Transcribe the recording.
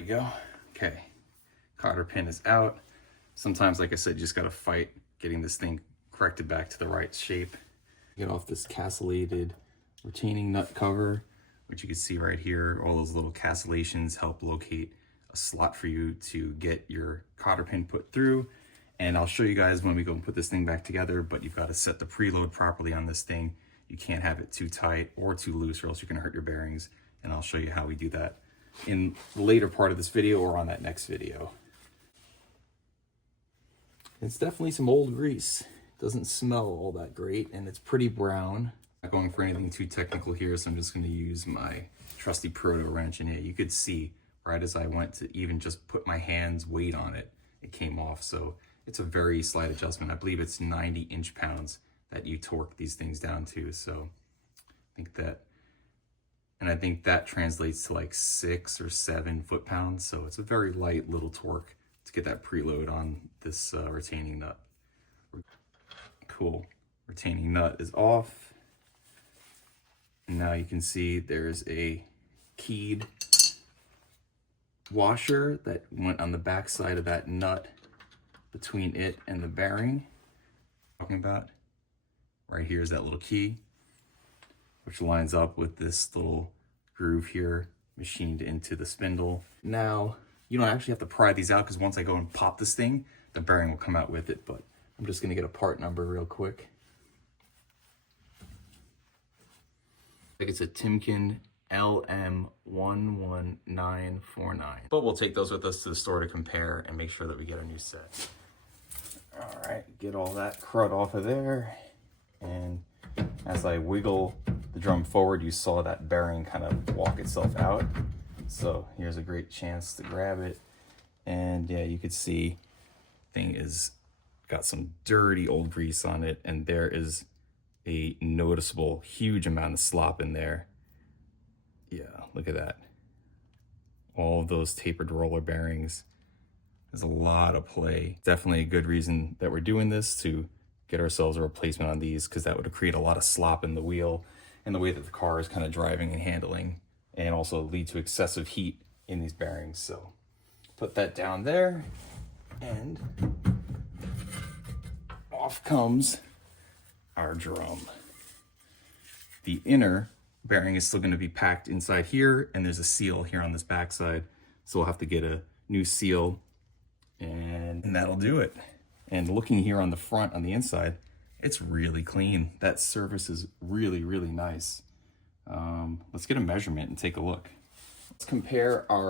we go. Okay, cotter pin is out. Sometimes, like I said, you just gotta fight getting this thing corrected back to the right shape. Get off this castellated retaining nut cover, which you can see right here. All those little castellations help locate a slot for you to get your cotter pin put through. And I'll show you guys when we go and put this thing back together, but you've got to set the preload properly on this thing. You can't have it too tight or too loose, or else you're gonna hurt your bearings. And I'll show you how we do that in the later part of this video or on that next video. It's definitely some old grease. It doesn't smell all that great, and it's pretty brown. Not going for anything too technical here, so I'm just gonna use my trusty proto wrench. And yeah, you could see right as I went to even just put my hand's weight on it, it came off. So it's a very slight adjustment. I believe it's 90 inch-pounds that you torque these things down to. So I think that translates to like 6 or 7 foot-pounds. So it's a very light little torque to get that preload on this retaining nut. Cool, retaining nut is off. And now you can see there's a keyed washer that went on the back side of that nut between it and the bearing. Talking about right here is that little key, which lines up with this little groove here machined into the spindle. Now, you don't actually have to pry these out, because once I go and pop this thing, the bearing will come out with it, but I'm just gonna get a part number real quick. I think it's a Timken LM11949. But we'll take those with us to the store to compare and make sure that we get a new set. All right, get all that crud off of there. And as I wiggle the drum forward, you saw that bearing kind of walk itself out. So here's a great chance to grab it. And yeah, you could see thing is got some dirty old grease on it, and there is a noticeable huge amount of slop in there. Yeah, look at that. All of those tapered roller bearings. There's a lot of play. Definitely a good reason that we're doing this, to get ourselves a replacement on these, because that would create a lot of slop in the wheel and the way that the car is kind of driving and handling, and also lead to excessive heat in these bearings. So put that down there, and off comes our drum. The inner bearing is still going to be packed inside here, and there's a seal here on this backside, so we'll have to get a new seal, and that'll do it. And looking here on the front, on the inside, it's really clean. That surface is really, really nice. Let's get a measurement and take a look. Let's compare our